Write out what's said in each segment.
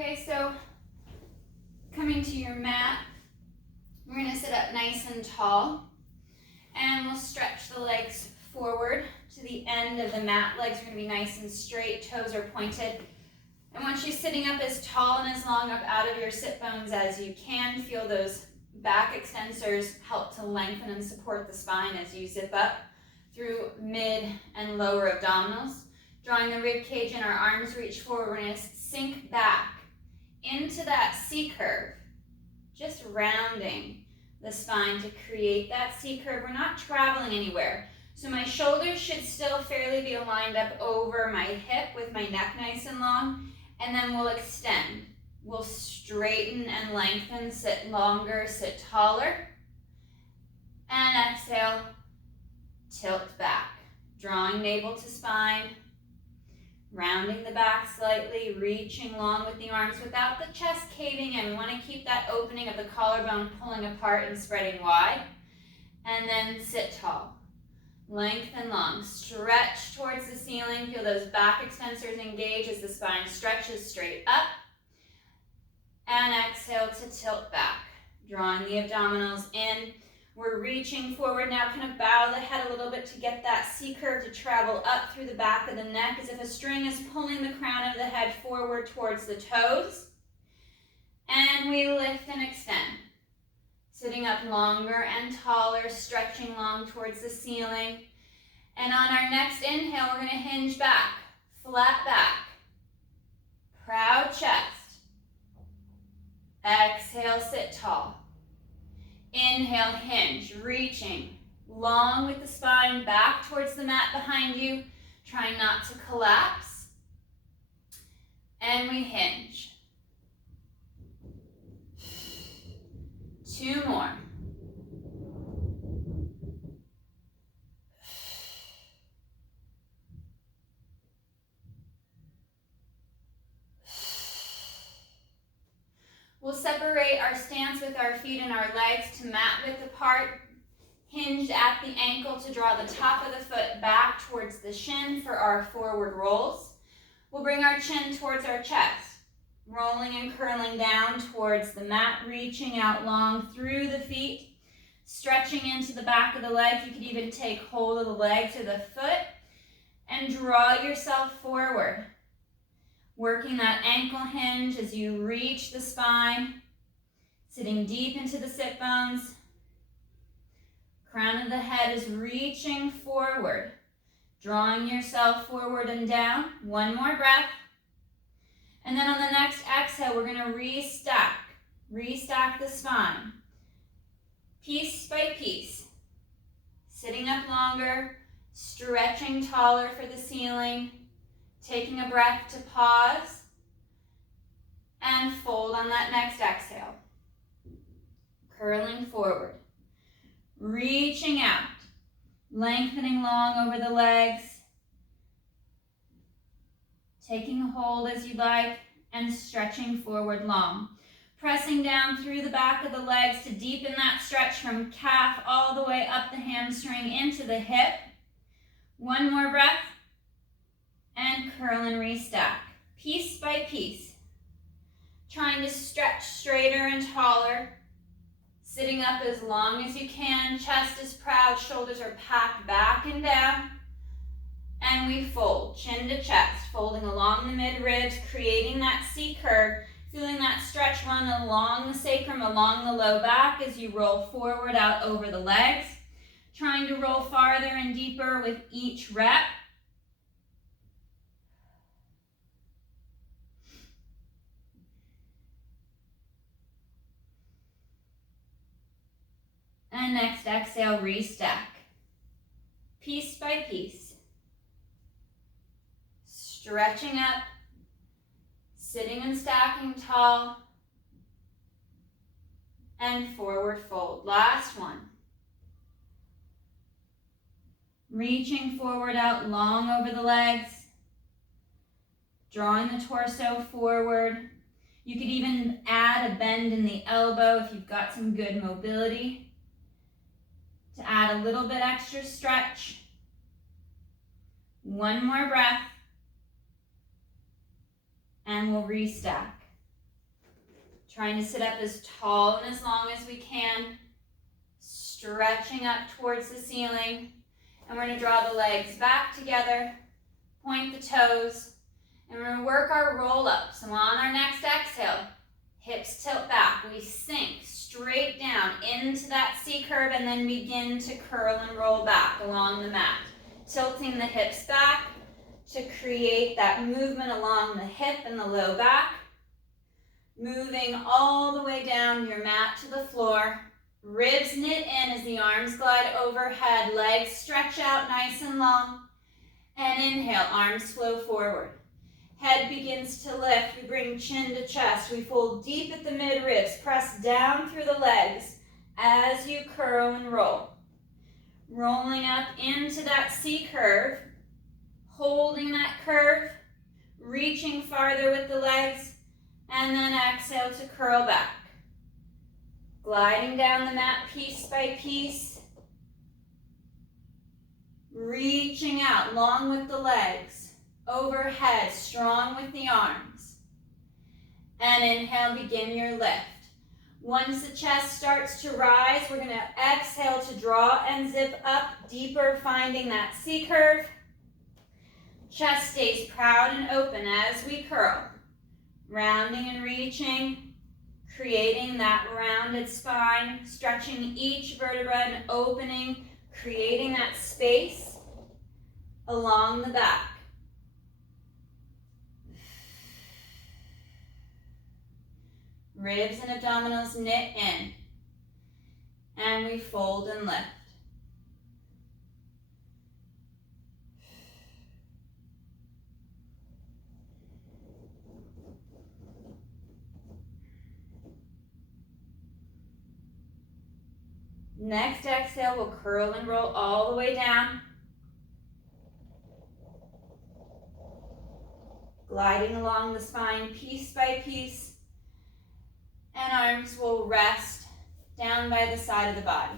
Okay, so coming to your mat, we're going to sit up nice and tall, and we'll stretch the legs forward to the end of the mat. Legs are going to be nice and straight, toes are pointed. And once you're sitting up as tall and as long up out of your sit bones as you can, feel those back extensors help to lengthen and support the spine as you zip up through mid and lower abdominals. Drawing the rib cage in, our arms reach forward. We're going to sink back into that C curve, just rounding the spine to create that C curve. We're not traveling anywhere. So my shoulders should still fairly be aligned up over my hip with my neck nice and long. And then we'll extend. We'll straighten and lengthen, sit longer, sit taller. And exhale, tilt back. Drawing navel to spine, rounding the back slightly, reaching long with the arms without the chest caving in. We want to keep that opening of the collarbone pulling apart and spreading wide. And then sit tall. Lengthen long. Stretch towards the ceiling. Feel those back extensors engage as the spine stretches straight up. And exhale to tilt back. Drawing the abdominals in. We're reaching forward now, kind of bow the head a little bit to get that C curve to travel up through the back of the neck as if a string is pulling the crown of the head forward towards the toes. And we lift and extend. Sitting up longer and taller, stretching long towards the ceiling. And on our next inhale, we're going to hinge back, flat back, proud chest. Exhale, sit tall. Inhale, hinge, reaching long with the spine back towards the mat behind you, trying not to collapse. And we hinge. 2 more. We'll separate our stance with our feet and our legs to mat width apart, hinged at the ankle to draw the top of the foot back towards the shin for our forward rolls. We'll bring our chin towards our chest. Rolling and curling down towards the mat, reaching out long through the feet, stretching into the back of the legs. You could even take hold of the legs or the foot and draw yourself forward. Working that ankle hinge as you reach the spine, sitting deep into the sit bones. Crown of the head is reaching forward, drawing yourself forward and down. 1 more breath. And then on the next exhale, we're going to restack the spine, piece by piece, sitting up longer, stretching taller for the ceiling, taking a breath to pause, and fold on that next exhale, curling forward, reaching out, lengthening long over the legs, taking a hold as you like, and stretching forward long. Pressing down through the back of the legs to deepen that stretch from calf all the way up the hamstring into the hip. 1 more breath, and curl and restack, piece by piece. Trying to stretch straighter and taller, sitting up as long as you can, chest is proud, shoulders are packed back and down. And we fold, chin to chest, folding along the mid-ribs, creating that C curve, feeling that stretch run along the sacrum, along the low back as you roll forward out over the legs. Trying to roll farther and deeper with each rep. And next exhale, restack, piece by piece. Stretching up, sitting and stacking tall, and forward fold. Last one. Reaching forward out long over the legs, drawing the torso forward. You could even add a bend in the elbow if you've got some good mobility to add a little bit extra stretch. 1 more breath. And we'll restack. Trying to sit up as tall and as long as we can. Stretching up towards the ceiling. And we're going to draw the legs back together. Point the toes. And we're going to work our roll up. So on our next exhale, hips tilt back. We sink straight down into that C curve and then begin to curl and roll back along the mat. Tilting the hips back to create that movement along the hip and the low back. Moving all the way down your mat to the floor. Ribs knit in as the arms glide overhead. Legs stretch out nice and long. And inhale, arms flow forward. Head begins to lift. We bring chin to chest. We fold deep at the mid-ribs. Press down through the legs as you curl and roll. Rolling up into that C curve. Holding that curve. Reaching farther with the legs. And then exhale to curl back. Gliding down the mat piece by piece. Reaching out long with the legs. Overhead, strong with the arms. And inhale, begin your lift. Once the chest starts to rise, we're going to exhale to draw and zip up deeper, finding that C curve. Chest stays proud and open as we curl. Rounding and reaching, creating that rounded spine, stretching each vertebra and opening, creating that space along the back. Ribs and abdominals knit in. And we fold and lift. Next exhale, we'll curl and roll all the way down. Gliding along the spine piece by piece. And arms will rest down by the side of the body.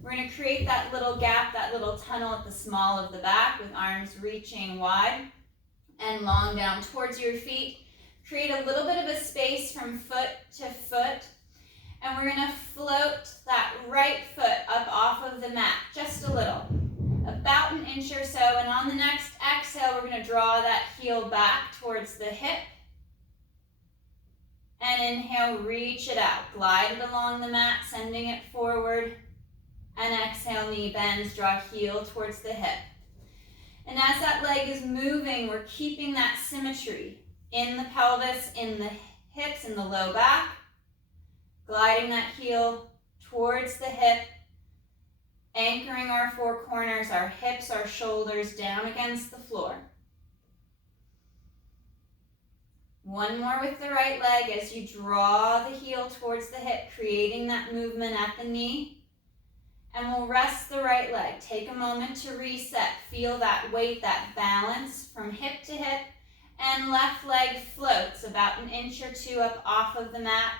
We're going to create that little gap, that little tunnel at the small of the back with arms reaching wide and long down towards your feet. Create a little bit of a space from foot to foot. And we're going to float that right foot up off of the mat, just a little, about an inch or so. And on the next exhale, we're going to draw that heel back towards the hip. And inhale, reach it out. Glide it along the mat, sending it forward. And exhale, knee bends, draw heel towards the hip. And as that leg is moving, we're keeping that symmetry in the pelvis, in the hips, in the low back. Gliding that heel towards the hip. Anchoring our four corners, our hips, our shoulders down against the floor. One more with the right leg as you draw the heel towards the hip, creating that movement at the knee. And we'll rest the right leg. Take a moment to reset. Feel that weight, that balance from hip to hip. And left leg floats about an inch or two up off of the mat.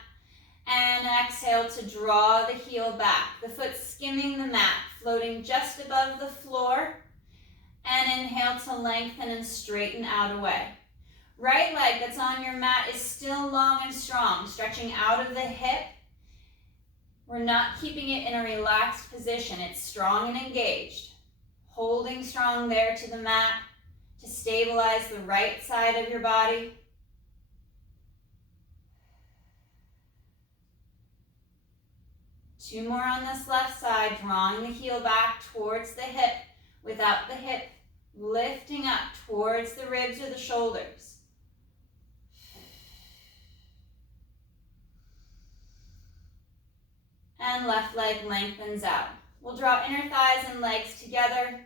And exhale to draw the heel back. The foot skimming the mat, floating just above the floor. And inhale to lengthen and straighten out away. Right leg that's on your mat is still long and strong, stretching out of the hip. We're not keeping it in a relaxed position. It's strong and engaged. Holding strong there to the mat to stabilize the right side of your body. Two more on this left side, drawing the heel back towards the hip without the hip lifting up towards the ribs or the shoulders. And left leg lengthens out. We'll draw inner thighs and legs together,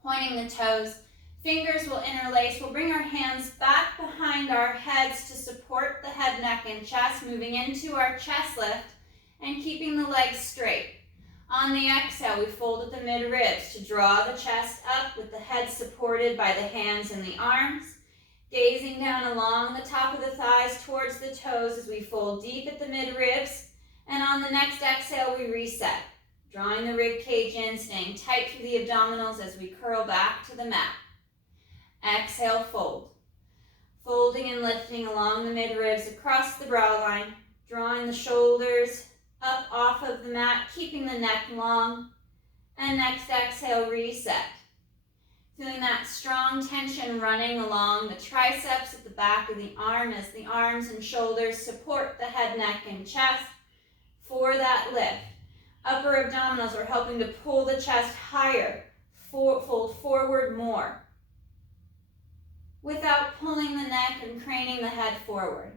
pointing the toes. Fingers will interlace. We'll bring our hands back behind our heads to support the head, neck, and chest, moving into our chest lift and keeping the legs straight. On the exhale, we fold at the mid-ribs to draw the chest up with the head supported by the hands and the arms. Gazing down along the top of the thighs towards the toes as we fold deep at the mid-ribs. And on the next exhale, we reset, drawing the rib cage in, staying tight through the abdominals as we curl back to the mat. Exhale, fold. Folding and lifting along the mid-ribs across the brow line, Drawing the shoulders up off of the mat, keeping the neck long. And next exhale, reset. Feeling that strong tension running along the triceps at the back of the arm as the arms and shoulders support the head, neck, and chest for that lift. Upper abdominals are helping to pull the chest higher, fold forward more, without pulling the neck and craning the head forward.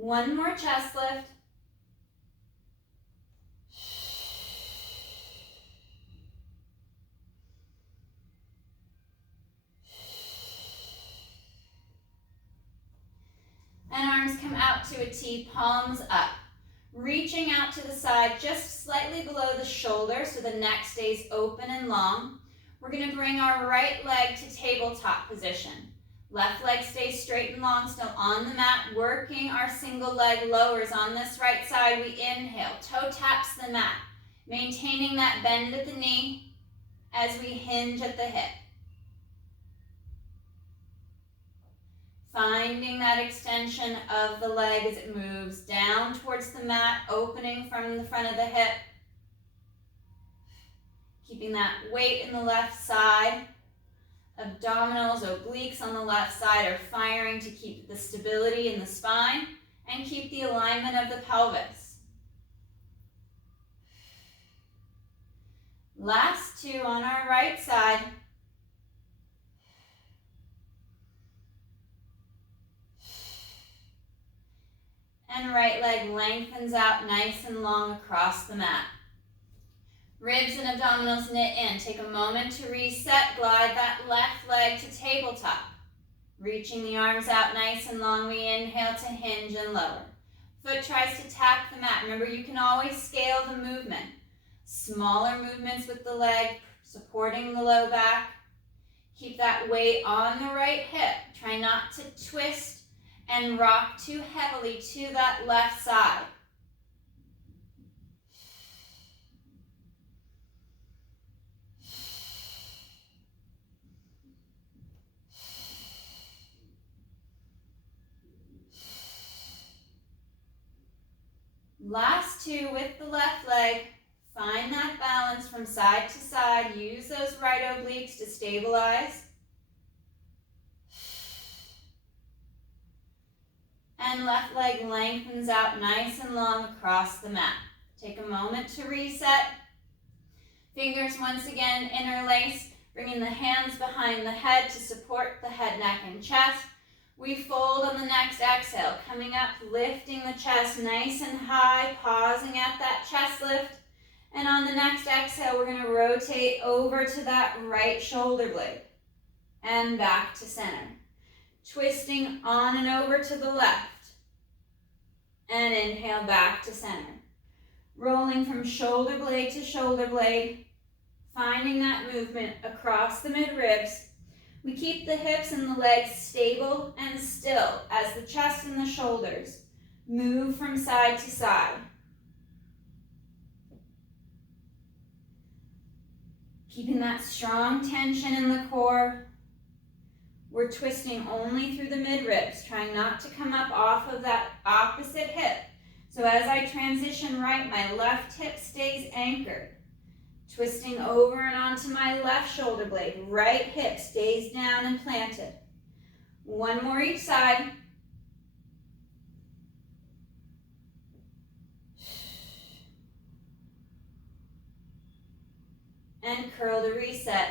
One more chest lift. And arms come out to a T, palms up. Reaching out to the side just slightly below the shoulder so the neck stays open and long. We're going to bring our right leg to tabletop position. Left leg stays straight and long, still on the mat, working our single leg lowers on this right side. We inhale, toe taps the mat, maintaining that bend at the knee as we hinge at the hip. Finding that extension of the leg as it moves down towards the mat, opening from the front of the hip. Keeping that weight in the left side. Abdominals, obliques on the left side are firing to keep the stability in the spine and keep the alignment of the pelvis. Last two on our right side. And right leg lengthens out nice and long across the mat. Ribs and abdominals knit in. Take a moment to reset. Glide that left leg to tabletop. Reaching the arms out nice and long. We inhale to hinge and lower. Foot tries to tap the mat. Remember, you can always scale the movement. Smaller movements with the leg, supporting the low back. Keep that weight on the right hip. Try not to twist and rock too heavily to that left side. Last two with the left leg. Find that balance from side to side. Use those right obliques to stabilize. And left leg lengthens out nice and long across the mat. Take a moment to reset. Fingers once again interlace, bringing the hands behind the head to support the head, neck, and chest. We fold on the next exhale, coming up, lifting the chest nice and high, pausing at that chest lift. And on the next exhale, we're going to rotate over to that right shoulder blade and back to center. Twisting on and over to the left. And inhale back to center. Rolling from shoulder blade to shoulder blade, finding that movement across the mid-ribs. We keep the hips and the legs stable and still as the chest and the shoulders move from side to side. Keeping that strong tension in the core. We're twisting only through the mid-ribs, trying not to come up off of that opposite hip. So as I transition right, my left hip stays anchored. Twisting over and onto my left shoulder blade. Right hip stays down and planted. One more each side. And curl to reset.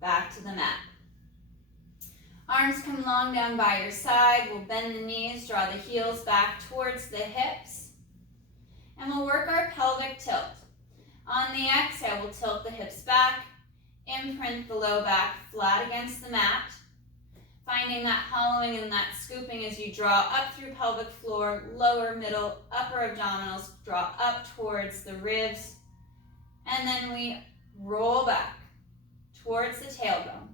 Back to the mat. Arms come long down by your side. We'll bend the knees, draw the heels back towards the hips. And we'll work our pelvic tilt. On the exhale, we'll tilt the hips back, imprint the low back flat against the mat, finding that hollowing and that scooping as you draw up through pelvic floor, lower, middle, upper abdominals, draw up towards the ribs, and then we roll back towards the tailbone,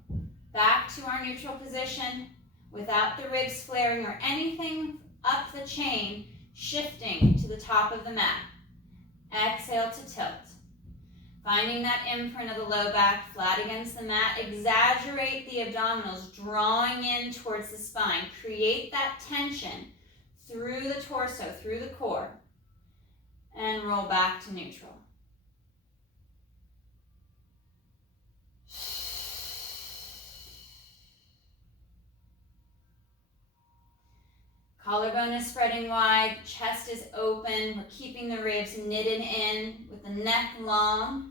back back to our neutral position without the ribs flaring or anything up the chain, shifting to the top of the mat. Exhale to tilt. Finding that imprint of the low back flat against the mat. Exaggerate the abdominals, drawing in towards the spine. Create that tension through the torso, through the core. And roll back to neutral. Collarbone is spreading wide, chest is open. We're keeping the ribs knitted in with the neck long.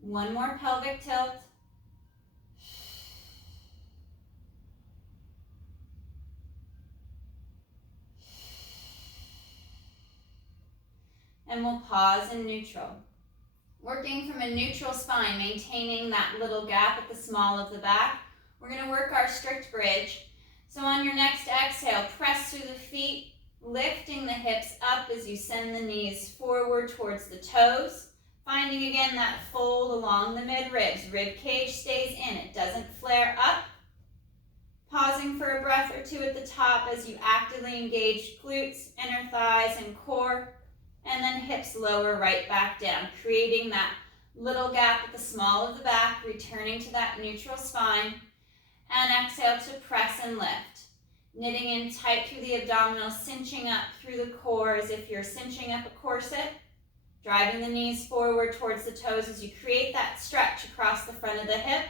One more pelvic tilt. And we'll pause in neutral. Working from a neutral spine, maintaining that little gap at the small of the back. We're going to work our strict bridge. So on your next exhale, press through the feet, lifting the hips up as you send the knees forward towards the toes. Finding again that fold along the mid-ribs. Rib cage stays in, it doesn't flare up. Pausing for a breath or two at the top as you actively engage glutes, inner thighs, and core. And then hips lower right back down, creating that little gap at the small of the back, returning to that neutral spine. And exhale to press and lift. Knitting in tight through the abdominals, cinching up through the core as if you're cinching up a corset. Driving the knees forward towards the toes as you create that stretch across the front of the hip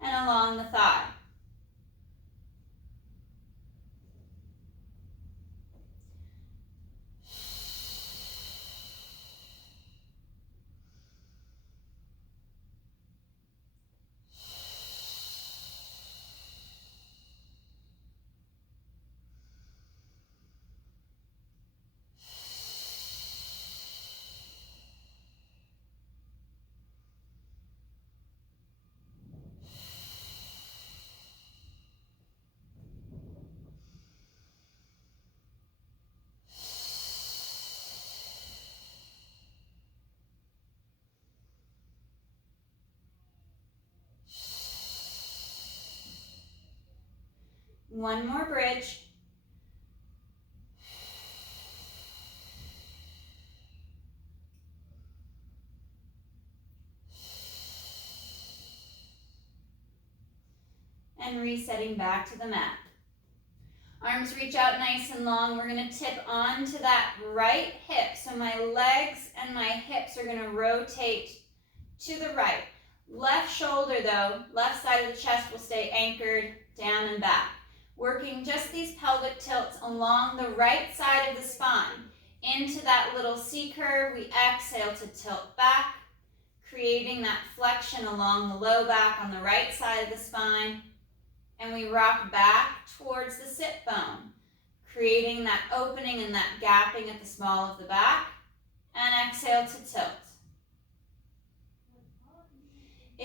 and along the thigh. One more bridge. And resetting back to the mat. Arms reach out nice and long. We're going to tip onto that right hip. So my legs and my hips are going to rotate to the right. Left shoulder though, left side of the chest will stay anchored down and back. Working just these pelvic tilts along the right side of the spine. Into that little C curve, we exhale to tilt back, creating that flexion along the low back on the right side of the spine. And we rock back towards the sit bone, creating that opening and that gapping at the small of the back. And exhale to tilt.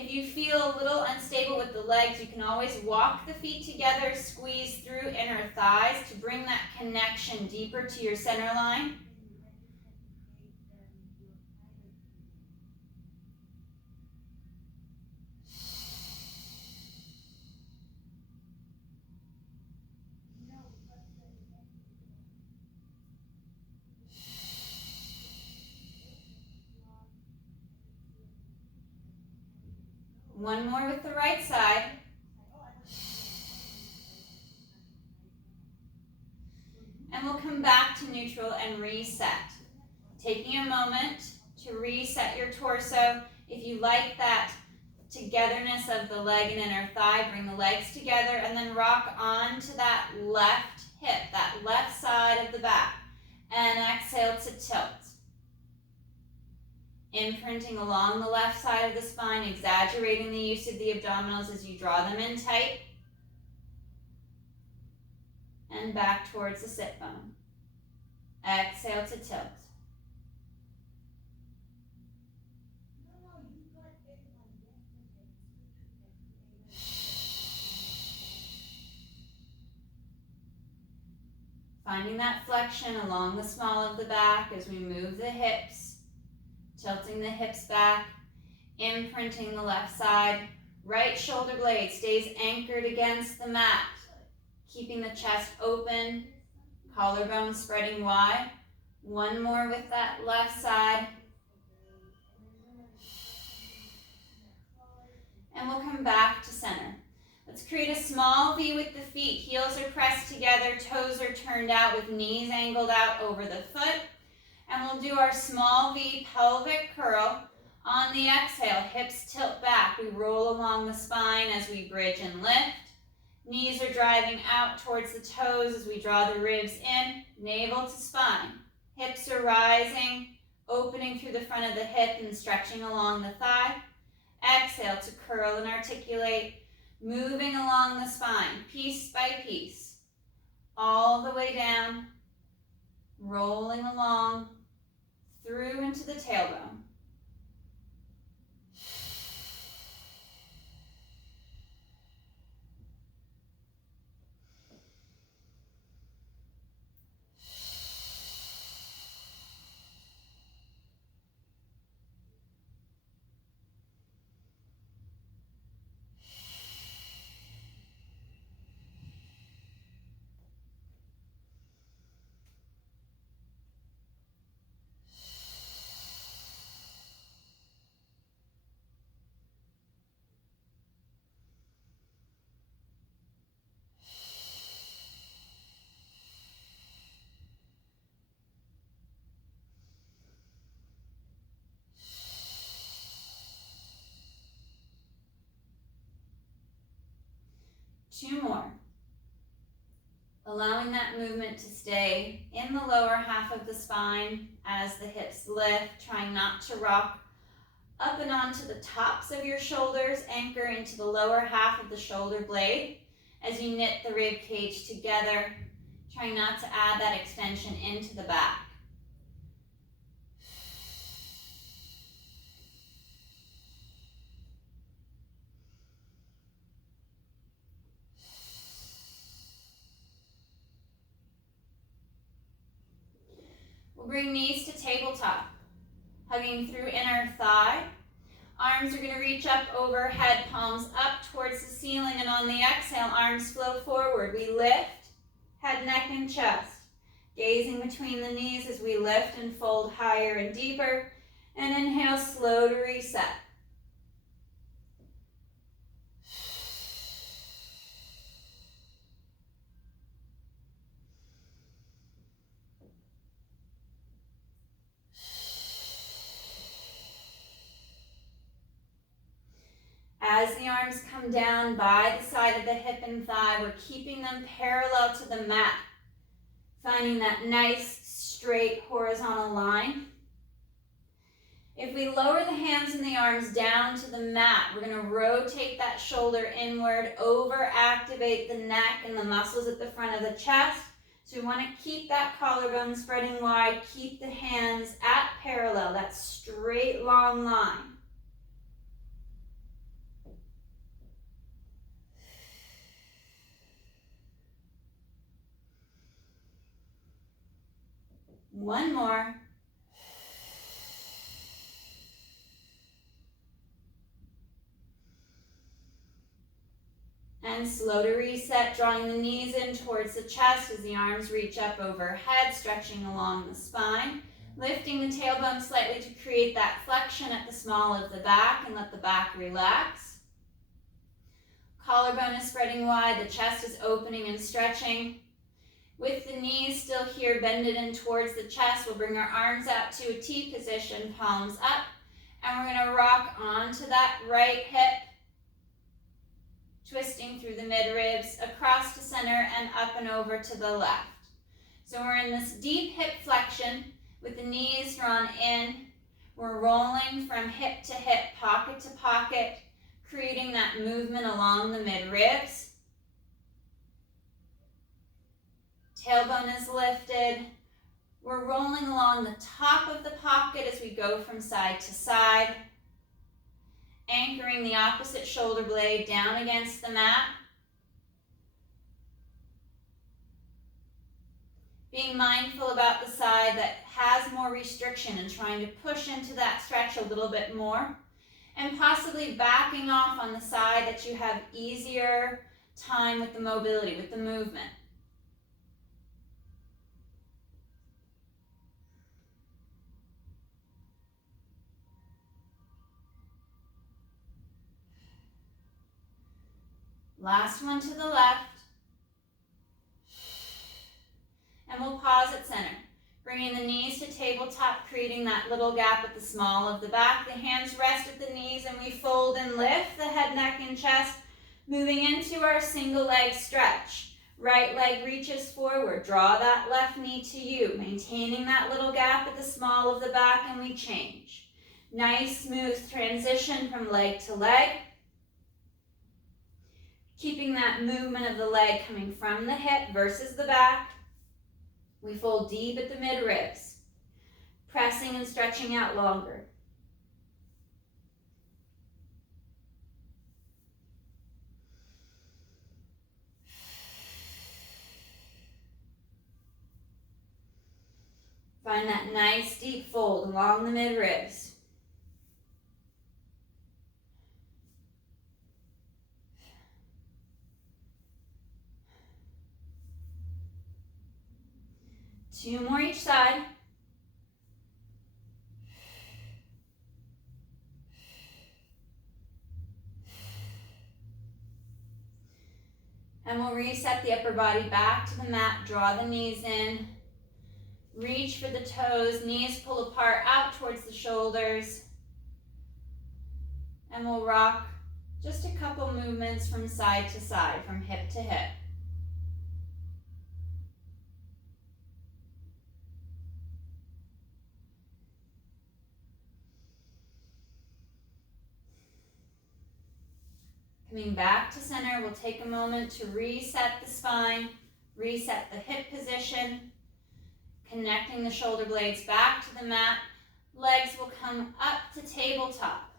If you feel a little unstable with the legs, you can always walk the feet together, squeeze through inner thighs to bring that connection deeper to your center line. One more with the right side. And we'll come back to neutral and reset. Taking a moment to reset your torso. If you like that togetherness of the leg and inner thigh, bring the legs together and then rock onto that left hip, that left side of the back. And exhale to tilt. Imprinting along the left side of the spine, exaggerating the use of the abdominals as you draw them in tight. And back towards the sit bone. Exhale to tilt. Finding that flexion along the small of the back as we move the hips, tilting the hips back, imprinting the left side. Right shoulder blade stays anchored against the mat, keeping the chest open, collarbone spreading wide. One more with that left side. And we'll come back to center. Let's create a small V with the feet. Heels are pressed together, toes are turned out with knees angled out over the foot. And we'll do our small V pelvic curl. On the exhale, hips tilt back. We roll along the spine as we bridge and lift. Knees are driving out towards the toes as we draw the ribs in, navel to spine. Hips are rising, opening through the front of the hip and stretching along the thigh. Exhale to curl and articulate, moving along the spine, piece by piece, all the way down, rolling along through into the tailbone. Two more. Allowing that movement to stay in the lower half of the spine as the hips lift, trying not to rock up and onto the tops of your shoulders. Anchor into the lower half of the shoulder blade as you knit the rib cage together, trying not to add that extension into the back. We'll bring knees to tabletop, hugging through inner thigh. Arms are going to reach up overhead, palms up towards the ceiling, and on the exhale, arms flow forward. We lift, head, neck, and chest. Gazing between the knees as we lift and fold higher and deeper. And inhale, slow to reset. As the arms come down by the side of the hip and thigh, we're keeping them parallel to the mat, finding that nice, straight, horizontal line. If we lower the hands and the arms down to the mat, we're going to rotate that shoulder inward, over-activate the neck and the muscles at the front of the chest. So we want to keep that collarbone spreading wide, keep the hands at parallel, that straight, long line. One more. And slow to reset, drawing the knees in towards the chest as the arms reach up overhead, stretching along the spine. Lifting the tailbone slightly to create that flexion at the small of the back and let the back relax. Collarbone is spreading wide, the chest is opening and stretching. With the knees still here, bended in towards the chest, we'll bring our arms out to a T position, palms up, and we're going to rock onto that right hip, twisting through the mid-ribs, across to center and up and over to the left. So we're in this deep hip flexion with the knees drawn in. We're rolling from hip to hip, pocket to pocket, creating that movement along the mid-ribs. Tailbone is lifted. We're rolling along the top of the pocket as we go from side to side, anchoring the opposite shoulder blade down against the mat. Being mindful about the side that has more restriction and trying to push into that stretch a little bit more. And possibly backing off on the side that you have easier time with the mobility, with the movement. Last one to the left. And we'll pause at center. Bringing the knees to tabletop, creating that little gap at the small of the back. The hands rest at the knees and we fold and lift the head, neck, and chest. Moving into our single leg stretch. Right leg reaches forward. Draw that left knee to you. Maintaining that little gap at the small of the back, and we change. Nice, smooth transition from leg to leg. Keeping that movement of the leg coming from the hip versus the back. We fold deep at the mid-ribs, pressing and stretching out longer. Find that nice deep fold along the mid-ribs. Two more each side. And we'll reset the upper body back to the mat. Draw the knees in. Reach for the toes. Knees pull apart out towards the shoulders. And we'll rock just a couple movements from side to side, from hip to hip. Coming back to center, we'll take a moment to reset the spine, reset the hip position, connecting the shoulder blades back to the mat. Legs will come up to tabletop.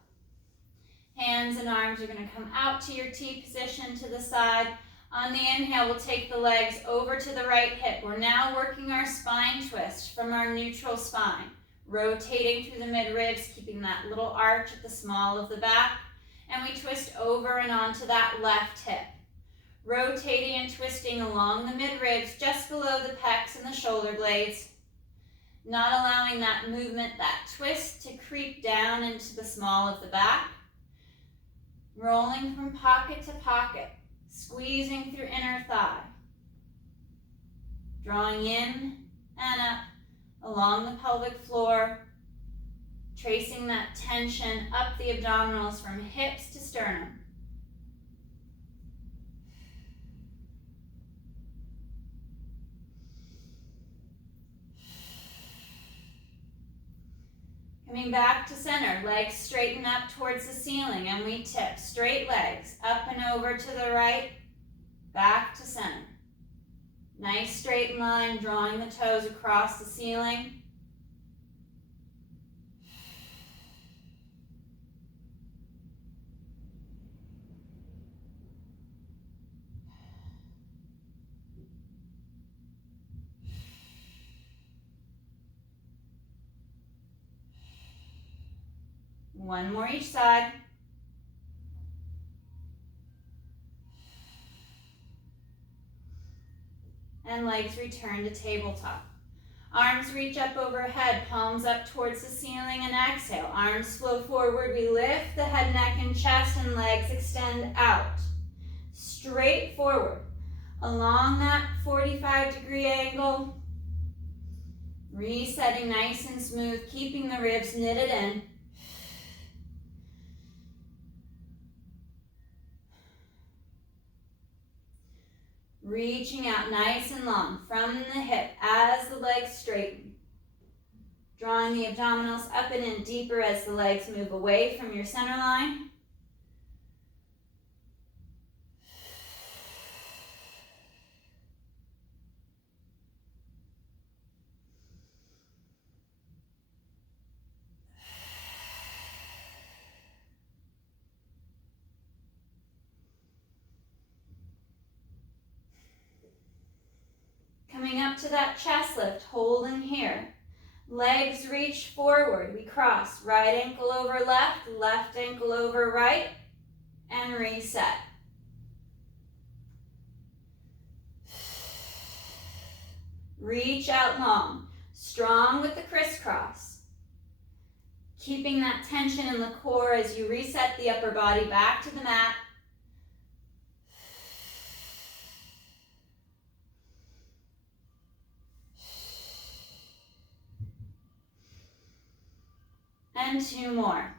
Hands and arms are going to come out to your T position to the side. On the inhale, we'll take the legs over to the right hip. We're now working our spine twist from our neutral spine, rotating through the mid-ribs, keeping that little arch at the small of the back. And we twist over and onto that left hip. Rotating and twisting along the mid-ribs, just below the pecs and the shoulder blades. Not allowing that movement, that twist, to creep down into the small of the back. Rolling from pocket to pocket, squeezing through inner thigh. Drawing in and up along the pelvic floor. Tracing that tension up the abdominals from hips to sternum. Coming back to center, legs straighten up towards the ceiling, and we tip. Straight legs, up and over to the right, back to center. Nice straight line, drawing the toes across the ceiling. One more each side. And legs return to tabletop. Arms reach up overhead, palms up towards the ceiling, and exhale. Arms flow forward. We lift the head, neck, and chest, and legs extend out. Straight forward. Along that 45-degree angle. Resetting nice and smooth, keeping the ribs knitted in. Reaching out nice and long from the hip as the legs straighten. Drawing the abdominals up and in deeper as the legs move away from your center line. Coming up to that chest lift, holding here. Legs reach forward. We cross right ankle over left, left ankle over right, and reset. Reach out long, strong with the crisscross. Keeping that tension in the core as you reset the upper body back to the mat. And 2 more.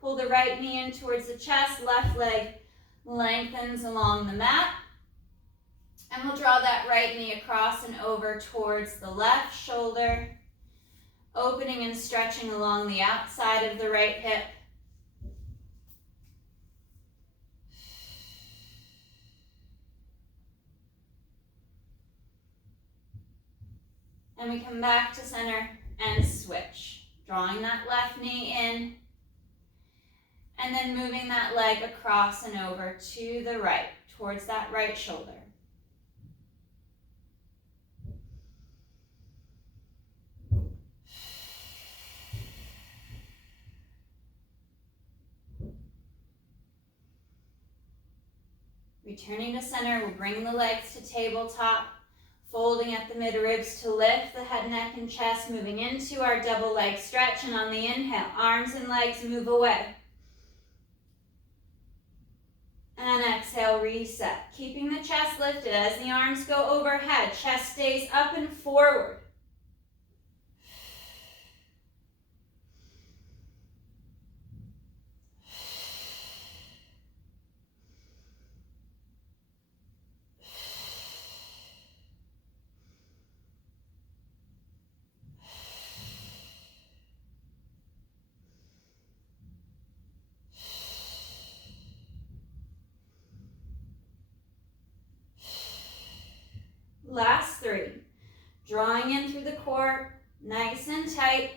Pull the right knee in towards the chest, left leg lengthens along the mat. And we'll draw that right knee across and over towards the left shoulder, opening and stretching along the outside of the right hip. And we come back to center and switch, drawing that left knee in, and then moving that leg across and over to the right, towards that right shoulder. Returning to center, we'll bring the legs to tabletop, folding at the mid-ribs to lift the head, neck, and chest, moving into our double leg stretch. And on the inhale, arms and legs move away. And exhale, reset. Keeping the chest lifted as the arms go overhead, chest stays up and forward. Last 3. Drawing in through the core, nice and tight.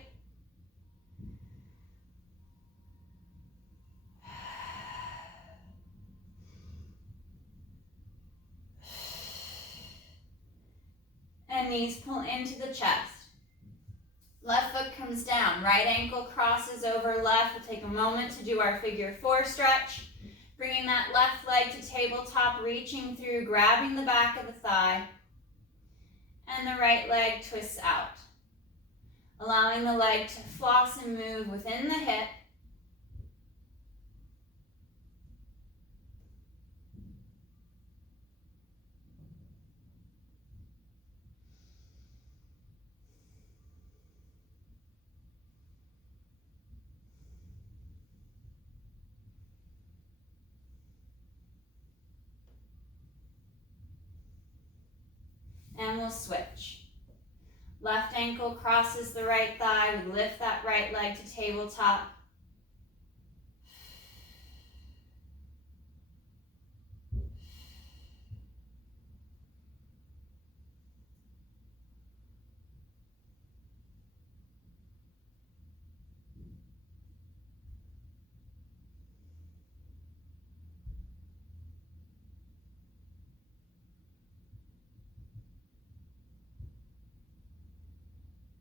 And knees pull into the chest. Left foot comes down, right ankle crosses over left. We'll take a moment to do our figure 4 stretch. Bringing that left leg to tabletop, reaching through, grabbing the back of the thigh. And the right leg twists out, allowing the leg to floss and move within the hip. And we'll switch. Left ankle crosses the right thigh. We lift that right leg to tabletop.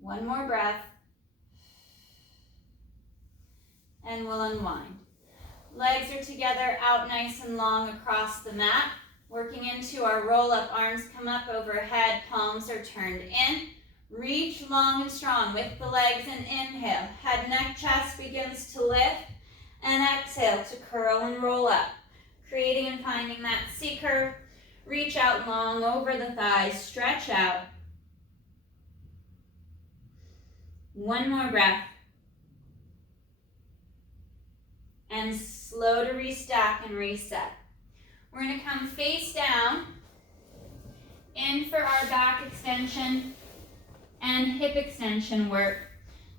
One more breath. And we'll unwind. Legs are together, out nice and long across the mat. Working into our roll-up, arms come up overhead, palms are turned in. Reach long and strong with the legs and inhale. Head, neck, chest begins to lift. And exhale to curl and roll up. Creating and finding that C-curve. Reach out long over the thighs, stretch out. One more breath. And slow to restack and reset. We're going to come face down, in for our back extension and hip extension work.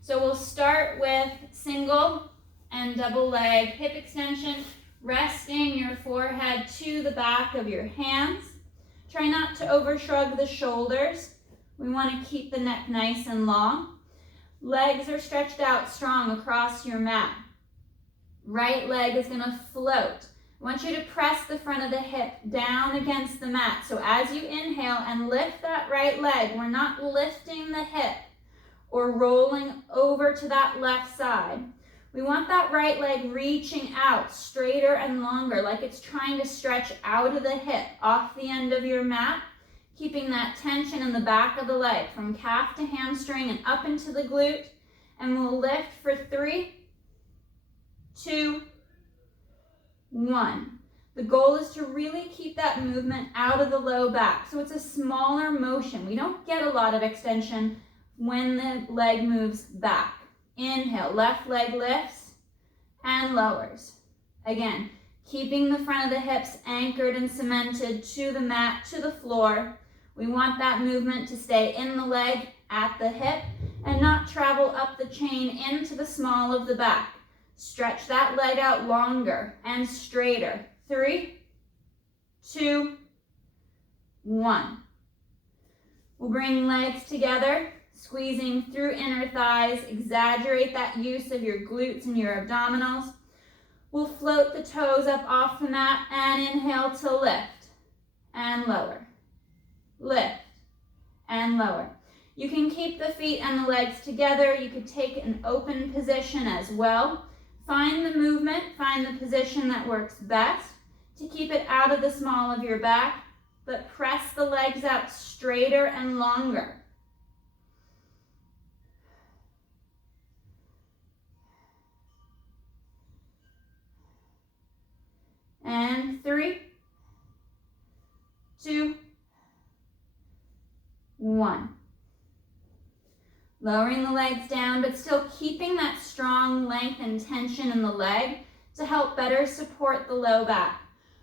So we'll start with single and double leg hip extension, Resting your forehead to the back of your hands. Try not to over shrug the shoulders. We want to keep the neck nice and long. Legs are stretched out strong across your mat. Right leg is going to float. I want you to press the front of the hip down against the mat. So as you inhale and lift that right leg, we're not lifting the hip or rolling over to that left side. We want that right leg reaching out straighter and longer, like it's trying to stretch out of the hip, off the end of your mat, keeping that tension in the back of the leg from calf to hamstring and up into the glute. And we'll lift for 3, 2, 1. The goal is to really keep that movement out of the low back. So it's a smaller motion. We don't get a lot of extension when the leg moves back. Inhale, left leg lifts and lowers. Again, keeping the front of the hips anchored and cemented to the mat, to the floor. We want that movement to stay in the leg, at the hip, and not travel up the chain into the small of the back. Stretch that leg out longer and straighter. 3, 2, 1. We'll bring legs together, squeezing through inner thighs. Exaggerate that use of your glutes and your abdominals. We'll float the toes up off the mat and inhale to lift and lower. Lift and lower. You can keep the feet and the legs together. You could take an open position as well. Find the movement, find the position that works best to keep it out of the small of your back, but press the legs out straighter and longer. And 3, 2, 1. Lowering the legs down, but still keeping that strong length and tension in the leg to help better support the low back.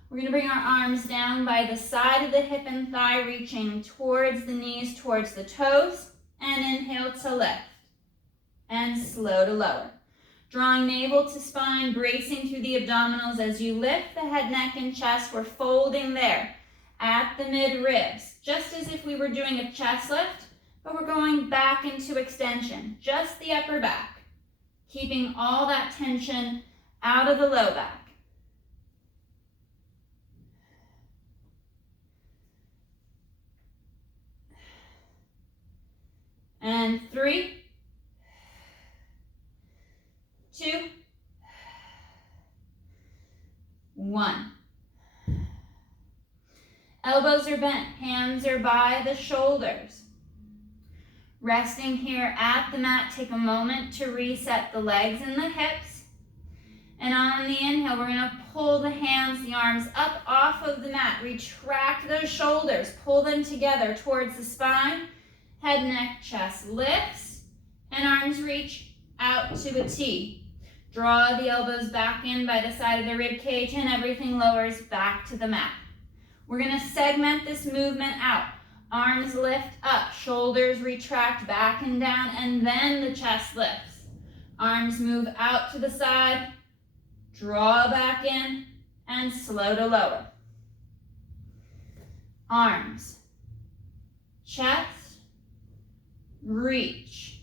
We're going to bring our arms down by the side of the hip and thigh, reaching towards the knees, towards the toes, and inhale to lift, and slow to lower. Drawing navel to spine, bracing through the abdominals as you lift the head, neck, and chest. We're folding there at the mid-ribs, just as if we were doing a chest lift, but we're going back into extension, just the upper back, keeping all that tension out of the low back. And 3, 2, 1. Elbows are bent, hands are by the shoulders. Resting here at the mat, take a moment to reset the legs and the hips. And on the inhale, we're going to pull the hands, the arms up off of the mat. Retract those shoulders, pull them together towards the spine. Head, neck, chest lifts, and arms reach out to a T. Draw the elbows back in by the side of the rib cage, and everything lowers back to the mat. We're going to segment this movement out. Arms lift up, shoulders retract back and down, and then the chest lifts. Arms move out to the side, draw back in, and slow to lower. Arms, chest, reach,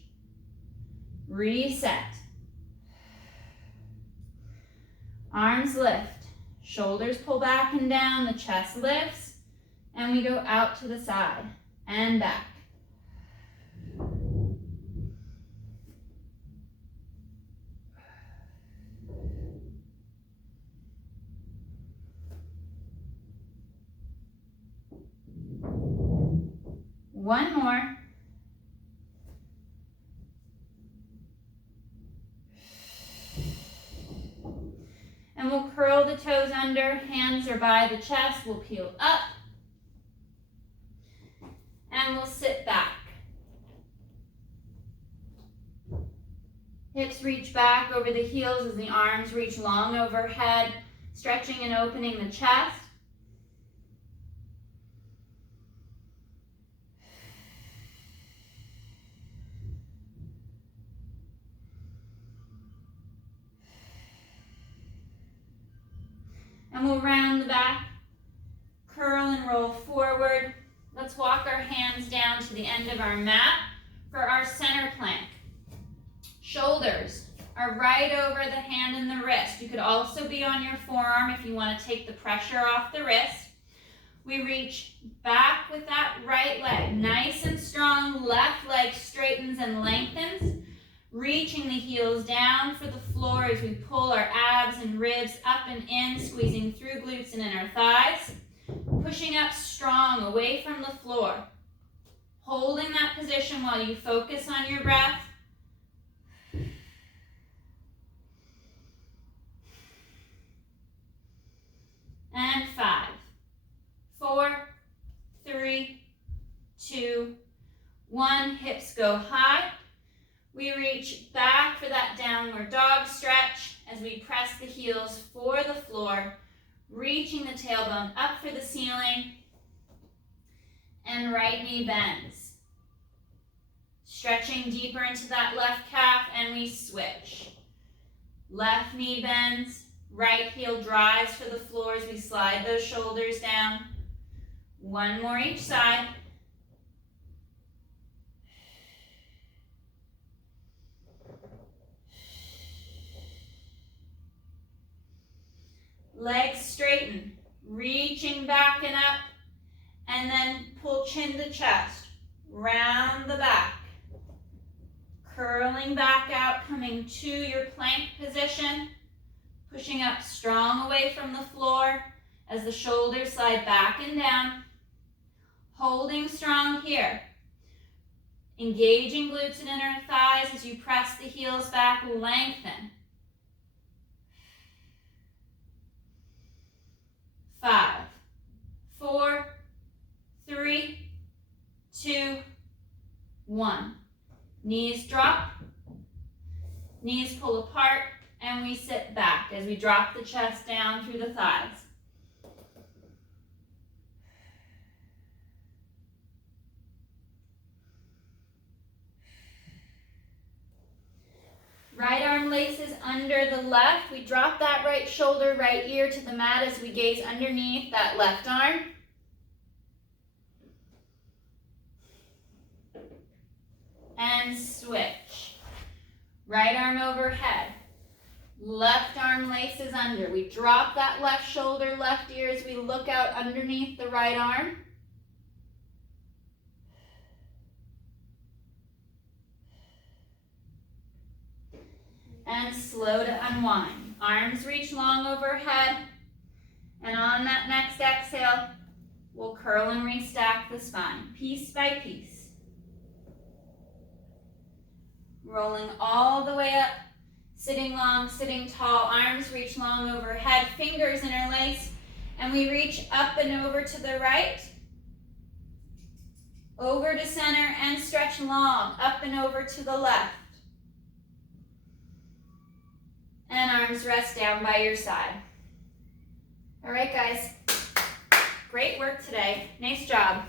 reset. Arms lift, shoulders pull back and down, the chest lifts, and we go out to the side and back. One more. And we'll curl the toes under, hands are by the chest, we'll peel up, and we'll sit back. Hips reach back over the heels as the arms reach long overhead, stretching and opening the chest. back. Curl and roll forward. Let's walk our hands down to the end of our mat for our center plank. Shoulders are right over the hand and the wrist. You could also be on your forearm if you want to take the pressure off the wrist. We reach back with that right leg, nice and strong. Left leg straightens and lengthens, reaching the heels down for the floor as we pull our abs and ribs up and in, squeezing through glutes and inner thighs. Pushing up strong away from the floor. Holding that position while you focus on your breath. And 5, 4, 3, 2, 1. Hips go high. We reach back for that downward dog stretch as we press the heels for the floor, reaching the tailbone up for the ceiling, and right knee bends. Stretching deeper into that left calf, and we switch. Left knee bends, right heel drives for the floor as we slide those shoulders down. One more each side. Legs straighten, reaching back and up, and then pull chin to chest, round the back. Curling back out, coming to your plank position, pushing up strong away from the floor as the shoulders slide back and down. Holding strong here. Engaging glutes and inner thighs as you press the heels back, lengthen. 5, 4, 3, 2, 1. Knees drop, knees pull apart, and we sit back as we drop the chest down through the thighs. Right arm laces under the left. We drop that right shoulder, right ear to the mat as we gaze underneath that left arm. And switch. Right arm overhead. Left arm laces under. We drop that left shoulder, left ear as we look out underneath the right arm. And slow to unwind. Arms reach long overhead. And on that next exhale, we'll curl and restack the spine, piece by piece. Rolling all the way up, sitting long, sitting tall, arms reach long overhead, fingers interlace, and we reach up and over to the right, over to center, and stretch long, up and over to the left. And arms rest down by your side. All right, guys. Great work today. Nice job.